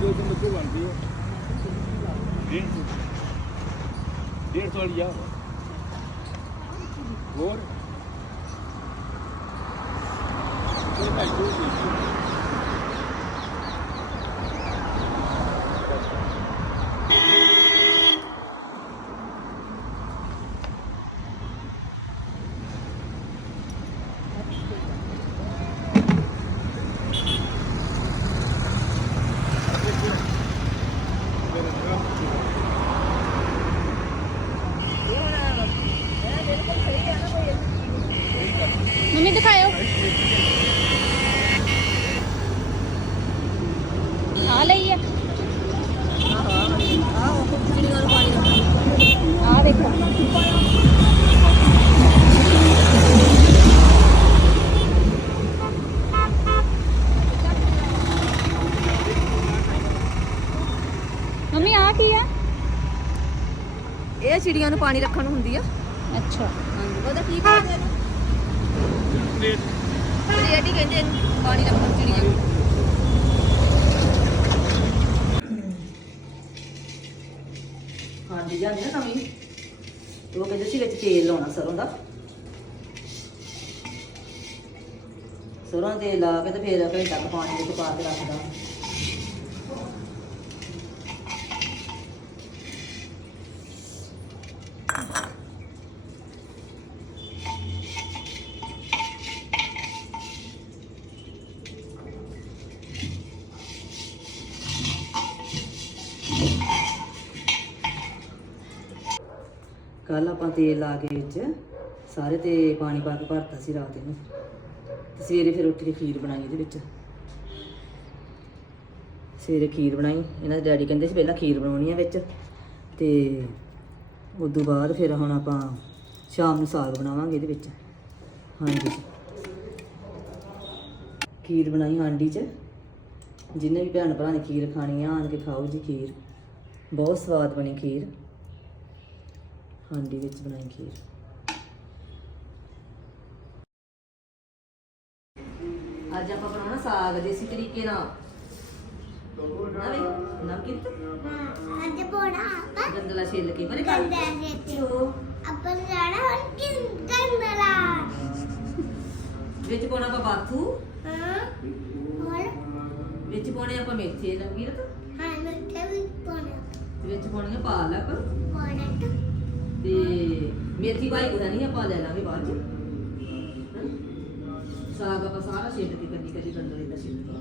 ਜੋ ਕਿ ਮੱਛੂ ਬਣਦੀ ਹੈ? 150 150 ਲਿਆ ਹੋਰ? ਇਹ ਭਾਈ ਜੀ ਚਿੜੀਆਂ ਨੂੰ ਪਾਣੀ ਰੱਖਣ ਨੂੰ ਹੁੰਦੀ ਆ। ਅੱਛਾ। ਹਾਂਜੀ ਉਹਦਾ ਕੀ ਕਹਿੰਦੇ ਇਹਨੂੰ ਰੇਟ ਰੇਟ ਹੀ ਕਹਿੰਦੇ ਇਹਨੂੰ ਪਾਣੀ ਰੱਖਣ ਚਿੜੀਆਂ ਨੂੰ। ਹਾਂਜੀ ਜਾਂਦੇ ਨਾ ਨਵੀਂ। ਤੇ ਉਹ ਕਹਿੰਦੇ ਸੀ ਵਿੱਚ ਤੇਲ ਲਾਉਣਾ ਸਰੋਂ ਦਾ। ਸਰੋਂ ਦੇ ਲਾ ਕੇ ਤੇ ਫੇਰ ਘੰਟਾ ਪਾਣੀ ਵਿੱਚ ਪਾ ਕੇ ਰੱਖਦਾ। ਕੱਲ ਆਪਾਂ ਤੇਲ ਲਾ ਕੇ ਵਿੱਚ ਸਾਰੇ ਤੇ ਪਾਣੀ ਪਾ ਕੇ ਭਰਤਾ ਸੀ ਰਾਤ ਇਹਨੂੰ। ਤੇ ਸਵੇਰੇ ਫਿਰ ਉੱਠ ਕੇ ਖੀਰ ਬਣਾਈ ਇਹਦੇ ਵਿੱਚ। ਸਵੇਰੇ ਖੀਰ ਬਣਾਈ। ਇਹਨਾਂ ਦੇ ਡੈਡੀ ਕਹਿੰਦੇ ਸੀ ਪਹਿਲਾਂ ਖੀਰ ਬਣਾਉਣੀ ਆ ਵਿੱਚ। ਤੇ ਉਸ ਤੋਂ ਬਾਅਦ ਫਿਰ ਹੁਣ ਆਪਾਂ ਸ਼ਾਮ ਨੂੰ ਸਾਗ ਬਣਾਵਾਂਗੇ ਇਹਦੇ ਵਿੱਚ। ਹਾਂਜੀ। ਖੀਰ ਬਣਾਈ ਹਾਂਡੀ 'ਚ। ਜਿੰਨੇ ਵੀ ਭੈਣ ਭਰਾ ਨੇ ਖੀਰ ਖਾਣੀ ਆ, ਆਣ ਕੇ ਖਾਓ ਜੀ ਖੀਰ। ਬਹੁਤ ਸਵਾਦ ਬਣੀ ਖੀਰ। ਹਾਂਡੀ ਵਿੱਚ ਬਣਾਈ ਖੀਰ। ਅੱਜ ਆਪਾਂ ਬਣਾਉਣਾ ਸਾਗ ਦੇਸੀ ਤਰੀਕੇ ਨਾਲ। ਨਾ ਵੇ ਨਾ ਕਿਤ? ਅੱਜ ਬੋੜਾ ਆਪਾਂ ਗੰਦਲਾ ਛਿੱਲ ਕੇ ਬਰੇ ਕਰ ਗੰਦਾ ਰੇਤੇ ਆਪਾਂ ਜਾਣਾ ਹੁਣ ਕਿੰ ਗੰਦਲਾ। ਵਿੱਚ ਪਾਉਣਾ ਆਪਾਂ ਬਾਥੂ। ਹਾਂ ਵਿੱਚ ਪਾਉਣੇ ਆਪਾਂ ਮੇਥੇ ਨਵੀਰਤ ਹਾਂ ਮਿੱਠੇ ਵੀ ਪਾਉਣਾ ਵਿੱਚ ਪਾਉਣੀ ਆ ਪਾਲਕ। ਪਾਉਣਾ ਤੇ ਮੇਥੀ ਭਾਈ ਕੋਲ ਨਹੀਂ ਆਪਾਂ ਲੈ ਲਾਂਗੇ ਬਾਅਦ ਚ। ਹੈਂ? ਸਾਗ ਆਪਾਂ ਸਾਰਾ ਛਿੱਲ ਕੇ ਕਦੀ ਕਦੀ ਗੰਦਲੇ ਦਾ ਛਿੱਲ ਕੇ।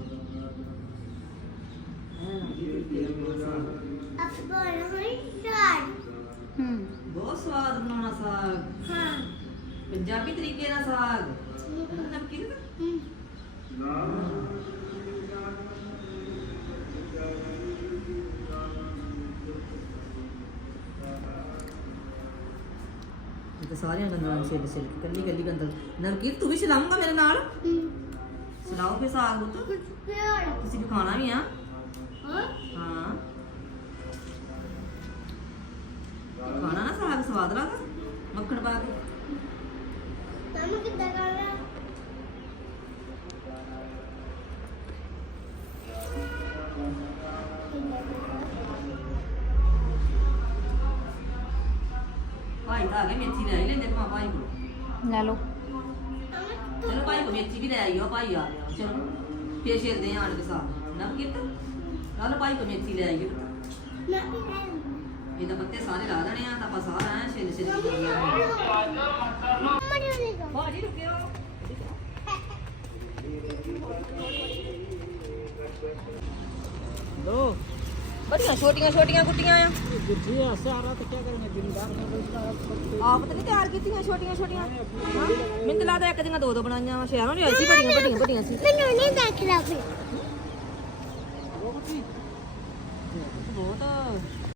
ਹਾਂ ਇਹ ਨਾਲ ਬਣਾਉਣਾ ਸਾਗ। ਹੂੰ। ਬਹੁਤ ਸਵਾਦ ਬਣਾਉਣਾ ਸਾਗ। ਹਾਂ। ਪੰਜਾਬੀ ਤਰੀਕੇ ਨਾਲ ਸਾਗ। ਨਮਕੀਨ ਹਮ, ਇਹ ਤਾਂ ਸਾਰੀਆਂ ਗੰਦਲਾਂ ਨੂੰ ਛਿੱਲ ਛਿੱਲ ਕੇ ਕੱਲੀ ਕੱਲੀ ਗੰਦਲ ਨਮਕੀਨ ਤੂੰ ਵੀ ਛਿਲਾਉਂਗਾ ਮੇਰੇ ਨਾਲ? ਛਿਲਾਓ ਫੇ ਸਾਗ ਕੁਛ ਪਿਆਰ ਤੁਸੀਂ ਵੀ ਖਾਣਾ ਵੀ ਆ? ਹਾਂ। ਖਾਣਾ ਨਾ ਸਾਗ ਸਵਾਦ ਲੱਗਦਾ? ਮੱਖਣ ਪਾ ਕੇ। ਤੈਨੂੰ ਕਿੱਦਾਂ ਕਰਨਾ ਭਾਈ ਤਾਂ ਆ ਗਏ ਮੇਥੀ ਲੈ ਹੀ ਲੈਂਦੇ ਪਾ ਭਾਈ ਕੋਲ। ਲੈ ਲਓ। ਚਲੋ ਭਾਈ ਕੋ ਮੇਥੀ ਵੀ ਲੈ ਆਈਓ ਭਾਈ ਆ ਗਿਆ। ਚਲੋ ਫੇਰ ਛਿਲਦੇ ਆਣ ਕੇ ਸਾਗ। ਨਮਕੀਨ ਕੱਲ ਭਾਈ ਕੋ ਮੇਥੀ ਲੈ ਆਈਓ ਨਾ ਇਹਦਾ ਪੱਤੇ ਸਾਰੇ ਲਾ ਦੇਣੇ ਆ ਤਾਂ ਆਪਾਂ ਸਾਰਾ ਐ ਛਿੱਲ ਛਿੱਲ ਭਾਜੀ ਰੁਕਿਓ। दो ਬੜੀਆਂ ਛੋਟੀਆਂ ਛੋਟੀਆਂ ਗੁੱਟੀਆਂ ਆ। ਗੁੱਜੀ ਆ ਸਾਰਾ ਤੇ ਕੀ ਕਰਨੇ ਜ਼ਿੰਦਾਰ ਆਪ ਤੇ ਨਹੀਂ ਤਿਆਰ ਕੀਤੀਆਂ ਛੋਟੀਆਂ ਛੋਟੀਆਂ। ਮੈਨੂੰ ਲੱਗਦਾ ਇੱਕ ਦੀਆਂ ਦੋ ਦੋ ਬਣਾਈਆਂ ਵਾ ਸ਼ਹਿਰੋਂ ਨਹੀਂ ਆਈ ਸੀ ਬੜੀਆਂ ਵੱਡੀਆਂ ਵੱਡੀਆਂ ਸੀ। ਮੈਨੂੰ ਨਹੀਂ ਦੇਖ ਲਾ ਫਿਰ ਬਹੁਤ